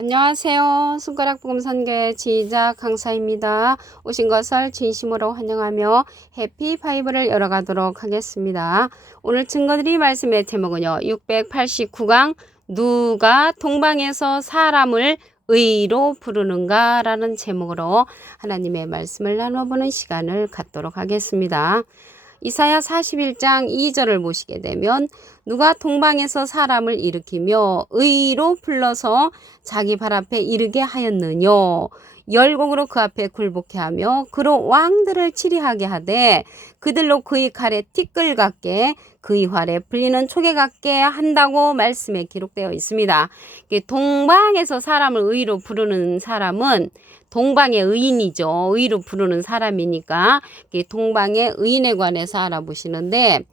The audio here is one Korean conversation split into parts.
안녕하세요. 손가락 복음 선교의 지휘자 강사입니다. 오신 것을 진심으로 환영하며 해피 바이블을 열어가도록 하겠습니다. 오늘 증거드릴 말씀의 제목은요. 689강 누가 동방에서 사람을 의로 부르는가 라는 제목으로 하나님의 말씀을 나눠보는 시간을 갖도록 하겠습니다. 이사야 41장 2절을 보시게 되면 누가 동방에서 사람을 일으키며 의로 불러서 자기 발 앞에 이르게 하였느뇨. 열곡으로 그 앞에 굴복케 하며 그로 왕들을 치리하게 하되 그들로 그의 칼에 티끌 같게 그의 활에 풀리는 초계 같게 한다고 말씀에 기록되어 있습니다. 동방에서 사람을 의로 부르는 사람은 동방의 의인이죠. 의로 부르는 사람이니까 동방의 의인에 관해서 알아보시는데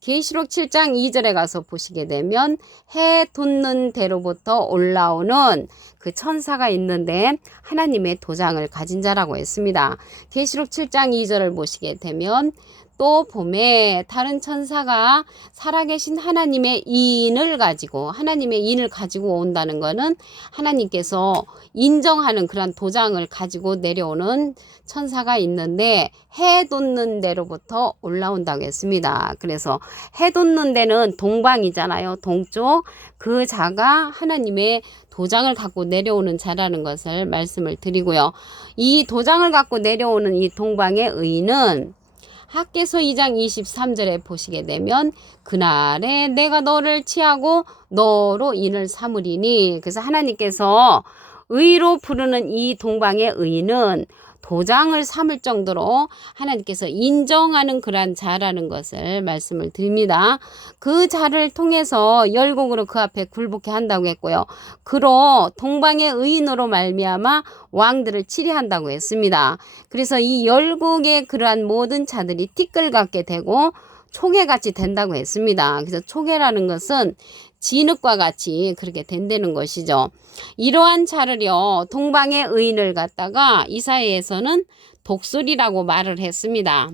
계시록 7장 2절에 가서 보시게 되면 해 돋는 데로부터 올라오는 그 천사가 있는데 하나님의 도장을 가진 자라고 했습니다. 계시록 7장 2절을 보시게 되면 또 봄에 다른 천사가 살아계신 하나님의 인을 가지고 온다는 것은 하나님께서 인정하는 그런 도장을 가지고 내려오는 천사가 있는데 해 돋는 데로부터 올라온다고 했습니다. 그래서 해 돋는 데는 동방이잖아요. 동쪽. 그 자가 하나님의 도장을 갖고 내려오는 자라는 것을 말씀을 드리고요. 이 도장을 갖고 내려오는 이 동방의 의인은 학개서 2장 23절에 보시게 되면 그날에 내가 너를 취하고 너로 인을 삼으리니. 그래서 하나님께서 의로 부르는 이 동방의 의인은 도장을 삼을 정도로 하나님께서 인정하는 그러한 자라는 것을 말씀을 드립니다. 그 자를 통해서 열곡으로 그 앞에 굴복케 한다고 했고요. 그로 동방의 의인으로 말미암아 왕들을 치리한다고 했습니다. 그래서 이 열곡의 그러한 모든 자들이 티끌 같게 되고 초계같이 된다고 했습니다. 그래서 초계라는 것은 진흙과 같이 그렇게 된다는 것이죠. 이러한 자를요, 동방의 의인을 갖다가 이사야에서는 독수리라고 말을 했습니다.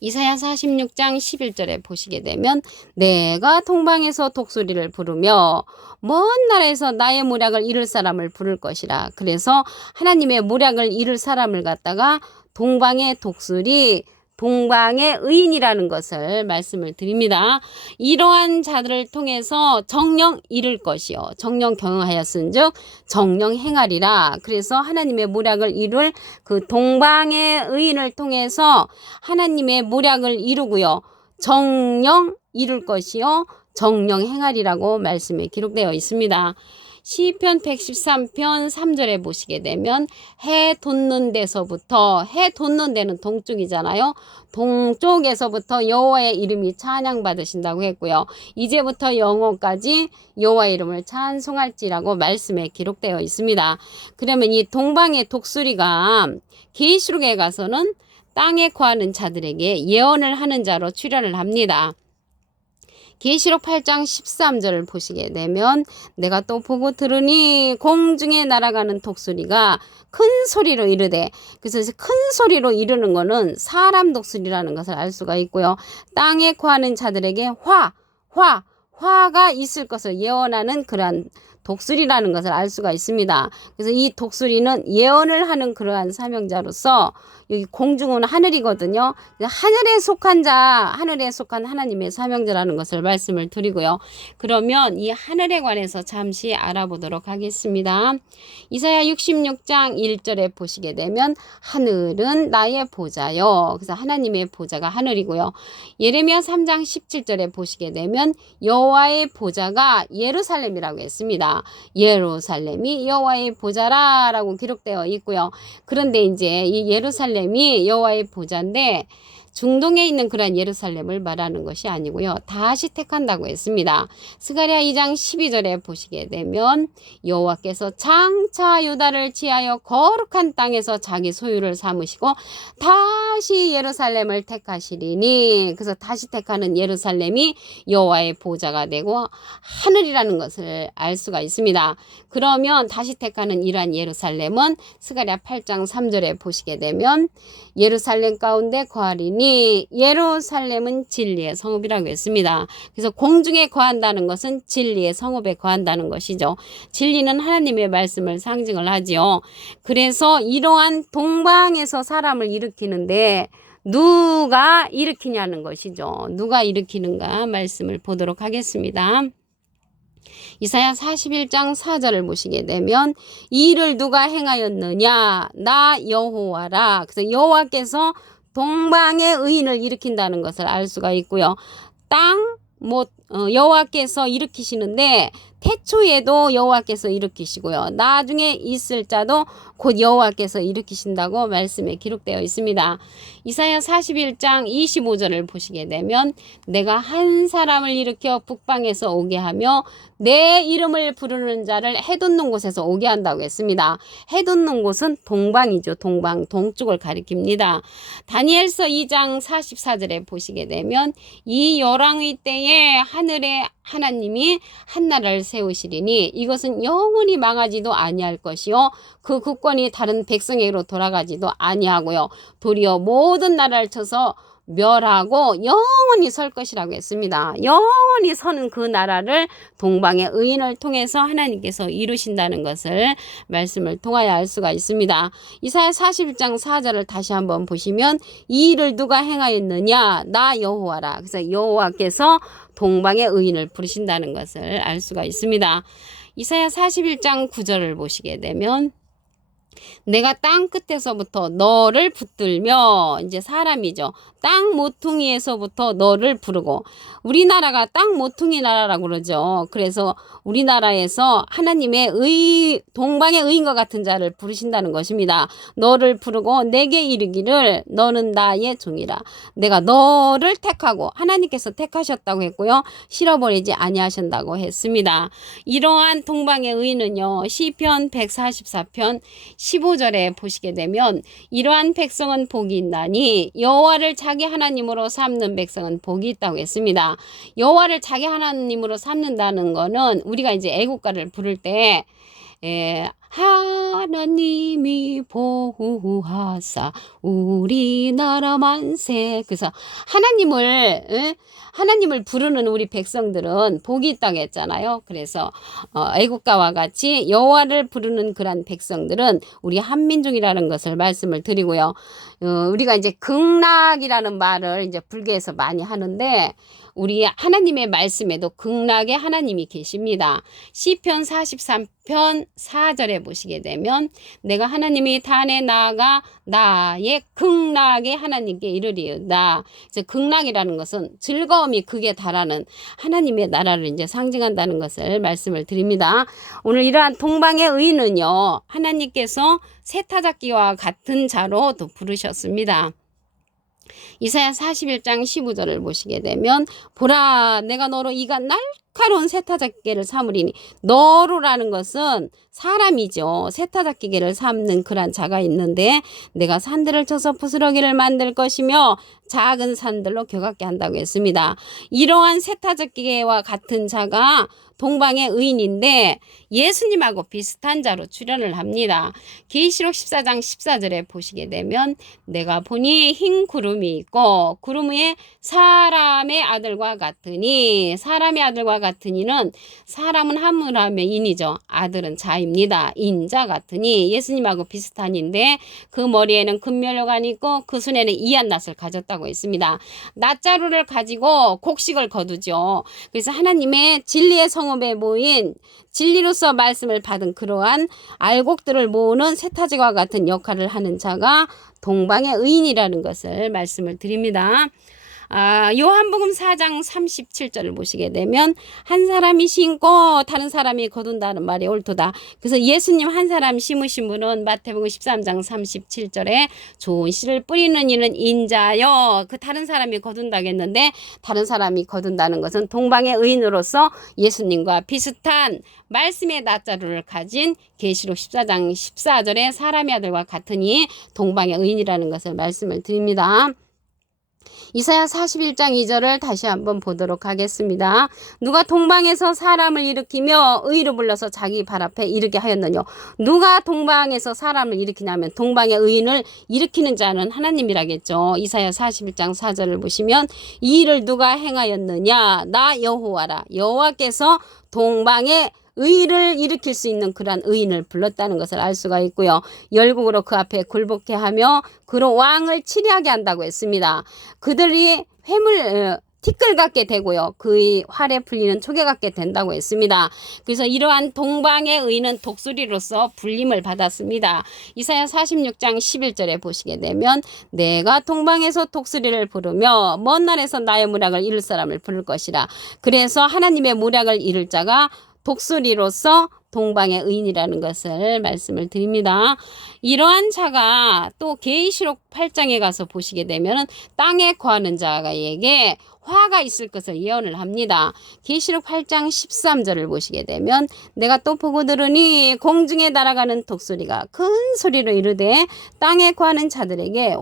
이사야 46장 11절에 보시게 되면 내가 동방에서 독수리를 부르며 먼 나라에서 나의 모략을 이룰 사람을 부를 것이라. 그래서 하나님의 모략을 이룰 사람을 갖다가 동방의 독수리, 동방의 의인이라는 것을 말씀을 드립니다. 이러한 자들을 통해서 정령 이룰 것이요 정령 경영하였은즉 정령 행하리라. 그래서 하나님의 모략을 이룰 그 동방의 의인을 통해서 하나님의 모략을 이루고요. 정령 이룰 것이요 정령 행하리라고 말씀에 기록되어 있습니다. 시편 113편 3절에 보시게 되면 해 돋는 데서부터, 해 돋는 데는 동쪽이잖아요. 동쪽에서부터 여호와의 이름이 찬양받으신다고 했고요. 이제부터 영원까지 여호와의 이름을 찬송할지라고 말씀에 기록되어 있습니다. 그러면 이 동방의 독수리가 계시록에 가서는 땅에 거하는 자들에게 예언을 하는 자로 출현을 합니다. 계시록 8장 13절을 보시게 되면 내가 또 보고 들으니 공중에 날아가는 독수리가 큰 소리로 이르되, 그래서 큰 소리로 이르는 거는 사람 독수리라는 것을 알 수가 있고요. 땅에 거하는 자들에게 화가 있을 것을 예언하는 그러한 독수리라는 것을 알 수가 있습니다. 그래서 이 독수리는 예언을 하는 그러한 사명자로서 여기 공중은 하늘이거든요. 하늘에 속한 자, 하늘에 속한 하나님의 사명자라는 것을 말씀을 드리고요. 그러면 이 하늘에 관해서 잠시 알아보도록 하겠습니다. 이사야 66장 1절에 보시게 되면 하늘은 나의 보좌요. 그래서 하나님의 보좌가 하늘이고요. 예레미야 3장 17절에 보시게 되면 여호와의 보좌가 예루살렘이라고 했습니다. 예루살렘이 여호와의 보좌라라고 기록되어 있고요. 그런데 이제 이 예루살렘이 여호와의 보좌인데 중동에 있는 그런 예루살렘을 말하는 것이 아니고요. 다시 택한다고 했습니다. 스가랴 2장 12절에 보시게 되면 여호와께서 장차 유다를 취하여 거룩한 땅에서 자기 소유를 삼으시고 다시 예루살렘을 택하시리니. 그래서 다시 택하는 예루살렘이 여호와의 보좌가 되고 하늘이라는 것을 알 수가 있습니다. 그러면 다시 택하는 이러한 예루살렘은 스가랴 8장 3절에 보시게 되면 예루살렘 가운데 거하리니 하였으니 예루살렘은 진리의 성읍이라고 했습니다. 그래서 공중에 거한다는 것은 진리의 성읍에 거한다는 것이죠. 진리는 하나님의 말씀을 상징을 하지요. 그래서 이러한 동방에서 사람을 일으키는데 누가 일으키냐는 것이죠. 누가 일으키는가 말씀을 보도록 하겠습니다. 이사야 41장 4절을 보시게 되면 이 일을 누가 행하였느냐 나 여호와라. 그래서 여호와께서 동방의 의인을 일으킨다는 것을 알 수가 있고요. 여호와께서 일으키시는데 태초에도 여호와께서 일으키시고요. 나중에 있을 자도 곧 여호와께서 일으키신다고 말씀에 기록되어 있습니다. 이사야 41장 25절을 보시게 되면 내가 한 사람을 일으켜 북방에서 오게 하며 내 이름을 부르는 자를 해돋는 곳에서 오게 한다고 했습니다. 해돋는 곳은 동방이죠. 동방, 동쪽을 가리킵니다. 다니엘서 2장 44절에 보시게 되면 이 열왕의 때에 하늘에 하나님이 한 나라를 세우시리니 이것은 영원히 망하지도 아니할 것이요 그 국권이 다른 백성에게로 돌아가지도 아니하고요 도리어 모든 나라를 쳐서 멸하고 영원히 설 것이라고 했습니다. 영원히 서는 그 나라를 동방의 의인을 통해서 하나님께서 이루신다는 것을 말씀을 통하여 알 수가 있습니다. 이사야 41장 4절을 다시 한번 보시면 이 일을 누가 행하였느냐 나 여호와라. 그래서 여호와께서 동방의 의인을 부르신다는 것을 알 수가 있습니다. 이사야 41장 9절을 보시게 되면 내가 땅 끝에서부터 너를 붙들며 이제 사람이죠. 땅 모퉁이에서부터 너를 부르고 우리나라가 땅 모퉁이 나라라고 그러죠. 그래서 우리나라에서 하나님의 동방의 의인과 같은 자를 부르신다는 것입니다. 너를 부르고 내게 이르기를 너는 나의 종이라. 내가 너를 택하고 하나님께서 택하셨다고 했고요. 실어버리지 아니하신다고 했습니다. 이러한 동방의 의인은요. 시편 144편 15절에 보시게 되면 이러한 백성은 복이 있나니 여호와를 자기 하나님으로 삼는 백성은 복이 있다고 했습니다. 여호와를 자기 하나님으로 삼는다는 거는 우리가 이제 애국가를 부를 때 하나님이 보호하사 우리나라 만세. 그래서 하나님을 부르는 우리 백성들은 복이 있다고 했잖아요. 그래서 애국가와 같이 여호와를 부르는 그런 백성들은 우리 한민족이라는 것을 말씀을 드리고요. 우리가 이제 극락이라는 말을 이제 불교에서 많이 하는데 우리 하나님의 말씀에도 극락에 하나님이 계십니다. 시편 43편 4절에 보시게 되면 내가 하나님이 단에 나아가 나의 극락에 하나님께 이르리이다. 그래서 극락이라는 것은 즐거움이 극에 달하는 하나님의 나라를 이제 상징한다는 것을 말씀을 드립니다. 오늘 이러한 동방의 의인은요. 하나님께서 세타잡기와 같은 자로 또 부르셨습니다. 이사야 41장 15절을 보시게 되면 보라 내가 너로 이가 날카로운 세타잡기를 삼으리니 너로라는 것은 사람이죠. 세타잡기를 삼는 그런 자가 있는데 내가 산들을 쳐서 부스러기를 만들 것이며 작은 산들로 겨같게 한다고 했습니다. 이러한 세타잡기와 같은 자가 동방의 의인인데 예수님하고 비슷한 자로 출현을 합니다. 계시록 14장 14절에 보시게 되면 내가 보니 흰 구름이 있고 구름 위에 사람의 아들과 같으니 사람의 아들과 같으니는 사람은 하물하며 인이죠. 아들은 자입니다. 인자 같으니 예수님하고 비슷한 인데 그 머리에는 금면류관이 있고 그 손에는 이한낫을 가졌다고 했습니다. 낫자루를 가지고 곡식을 거두죠. 그래서 하나님의 진리의 성읍에 모인 진리로서 말씀을 받은 그러한 알곡들을 모으는 세타지와 같은 역할을 하는 자가 동방의 의인이라는 것을 말씀을 드립니다. 요한복음 4장 37절을 보시게 되면 한 사람이 심고 다른 사람이 거둔다는 말이 옳도다. 그래서 예수님 한 사람 심으신 분은 마태복음 13장 37절에 좋은 씨를 뿌리는 이는 인자요. 그 다른 사람이 거둔다고 했는데 다른 사람이 거둔다는 것은 동방의 의인으로서 예수님과 비슷한 말씀의 낫자루를 가진 계시록 14장 14절에 사람의 아들과 같으니 동방의 의인이라는 것을 말씀을 드립니다. 이사야 41장 2절을 다시 한번 보도록 하겠습니다. 누가 동방에서 사람을 일으키며 의를 불러서 자기 발 앞에 이르게 하였느뇨. 누가 동방에서 사람을 일으키냐면 동방의 의인을 일으키는 자는 하나님이라겠죠. 이사야 41장 4절을 보시면 이 일을 누가 행하였느냐. 나 여호와라. 여호와께서 동방에 의를 일으킬 수 있는 그러한 의인을 불렀다는 것을 알 수가 있고요. 열국으로 그 앞에 굴복해 하며 그로 왕을 치리하게 한다고 했습니다. 그들이 티끌 같게 되고요. 그의 활에 풀리는 초계 같게 된다고 했습니다. 그래서 이러한 동방의 의는 독수리로서 불림을 받았습니다. 이사야 46장 11절에 보시게 되면 내가 동방에서 독수리를 부르며 먼 날에서 나의 문학을 이룰 사람을 부를 것이라. 그래서 하나님의 문학을 이룰 자가 독수리로서 동방의 의인이라는 것을 말씀을 드립니다. 이러한 자가 또 계시록 8장에 가서 보시게 되면 땅에 거하는 자에게 화가 있을 것을 예언을 합니다. 계시록 8장 13절을 보시게 되면 내가 또 보고 들으니 공중에 날아가는 독수리가 큰 소리로 이르되 땅에 거하는 자들에게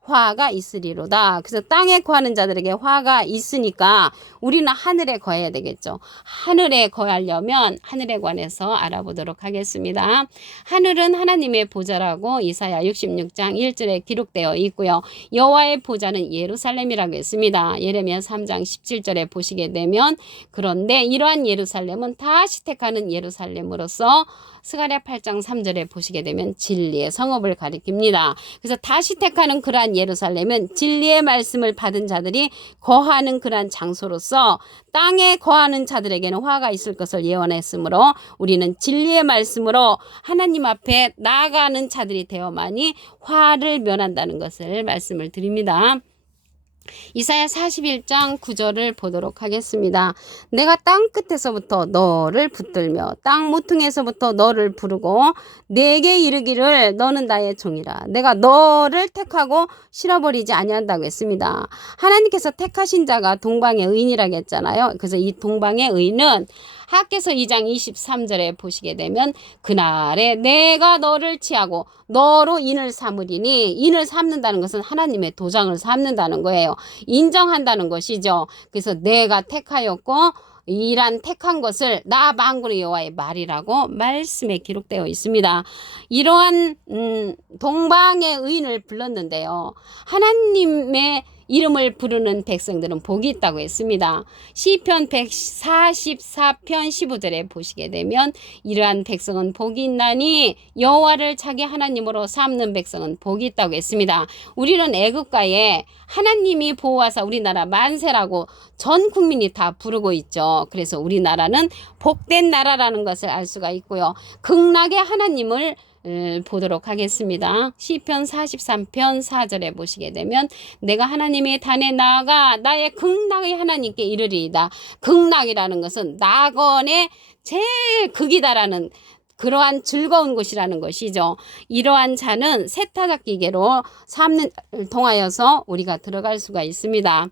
화가 있으리로다. 그래서 땅에 거하는 자들에게 화가 있으니까 우리는 하늘에 거해야 되겠죠. 하늘에 거하려면 하늘에 관해서 알아보도록 하겠습니다. 하늘은 하나님의 보좌라고 이사야 66장 1절에 기록되어 있고요. 여호와의 보좌는 예루살렘이라고 했습니다. 예레미야 3장 17절에 보시게 되면 그런데 이러한 예루살렘은 다시 택하는 예루살렘으로서 스가랴 8장 3절에 보시게 되면 진리의 성읍을 가리킵니다. 그래서 다시 택하는 그러한 예루살렘은 진리의 말씀을 받은 자들이 거하는 그러한 장소로서 땅에 거하는 자들에게는 화가 있을 것을 예언했으므로 우리는 진리의 말씀으로 하나님 앞에 나아가는 자들이 되어만이 화를 면한다는 것을 말씀을 드립니다. 이사야 41장 9절을 보도록 하겠습니다. 내가 땅 끝에서부터 너를 붙들며 땅 모퉁이에서부터 너를 부르고 내게 이르기를 너는 나의 종이라. 내가 너를 택하고 실어버리지 아니한다고 했습니다. 하나님께서 택하신 자가 동방의 의인이라고 했잖아요. 그래서 이 동방의 의인은 학개서 2장 23절에 보시게 되면 그날에 내가 너를 취하고 너로 인을 삼으리니 인을 삼는다는 것은 하나님의 도장을 삼는다는 거예요. 인정한다는 것이죠. 그래서 내가 택하였고 이란 택한 것을 나 만군의 여호와의 말이라고 말씀에 기록되어 있습니다. 이러한 동방의 의인을 불렀는데요. 하나님의 이름을 부르는 백성들은 복이 있다고 했습니다. 시편 144편 15절에 보시게 되면 이러한 백성은 복이 있나니 여호와를 자기 하나님으로 삼는 백성은 복이 있다고 했습니다. 우리는 애국가에 하나님이 보호하사 우리나라 만세라고 전 국민이 다 부르고 있죠. 그래서 우리나라는 복된 나라라는 것을 알 수가 있고요. 극락의 하나님을 보도록 하겠습니다. 시편 43편 4절에 보시게 되면 내가 하나님의 단에 나아가 나의 극락의 하나님께 이르리이다. 극락이라는 것은 낙원의 제일 극이다라는 그러한 즐거운 곳이라는 것이죠. 이러한 자는 세타잡기계로 삼는 통하여서 우리가 들어갈 수가 있습니다.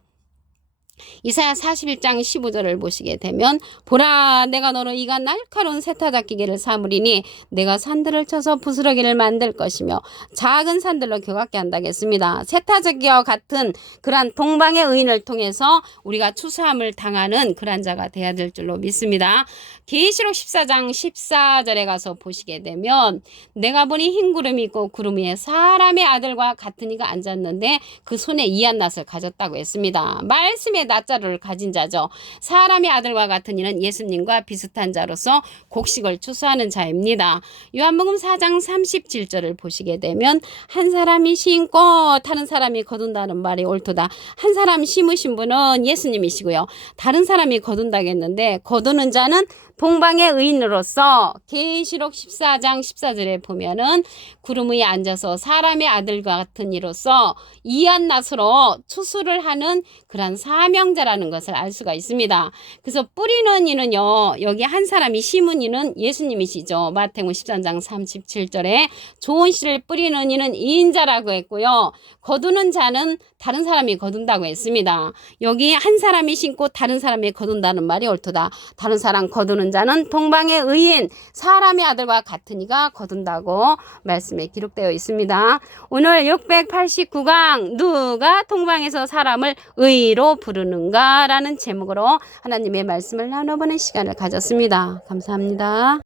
이사야 41장 15절을 보시게 되면 보라 내가 너로 이가 날카로운 세타잡기계를 삼으리니 내가 산들을 쳐서 부스러기를 만들 것이며 작은 산들로 교각게 한다겠습니다. 세타잡기와 같은 그러한 동방의 의인을 통해서 우리가 추수함을 당하는 그러한 자가 되어야 될 줄로 믿습니다. 계시록 14장 14절에 가서 보시게 되면 내가 보니 흰 구름이 있고 구름 위에 사람의 아들과 같은 이가 앉았는데 그 손에 이한 낫을 가졌다고 했습니다. 말씀의 낫자루를 가진 자죠. 사람의 아들과 같은 이는 예수님과 비슷한 자로서 곡식을 추수하는 자입니다. 요한복음 4장 37절을 보시게 되면 한 사람이 심고 다른 사람이 거둔다는 말이 옳도다. 한 사람 심으신 분은 예수님이시고요. 다른 사람이 거둔다겠는데 거두는 자는 동방의 의인으로서 계시록 14장 14절에 보면은 구름 위에 앉아서 사람의 아들과 같은 이로서 이한 낫으로 추수를 하는 그런 사명자라는 것을 알 수가 있습니다. 그래서 뿌리는 이는요, 여기 한 사람이 심은 이는 예수님이시죠. 마태복음 13장 37절에 좋은 씨를 뿌리는 이는 인자라고 했고요. 거두는 자는 다른 사람이 거둔다고 했습니다. 여기 한 사람이 심고 다른 사람이 거둔다는 말이 옳도다. 다른 사람 거두는 거두는 자는 동방의 의인 사람의 아들과 같으니가 거둔다고 말씀에 기록되어 있습니다. 오늘 689강 누가 동방에서 사람을 의로 부르는가 라는 제목으로 하나님의 말씀을 나눠보는 시간을 가졌습니다. 감사합니다.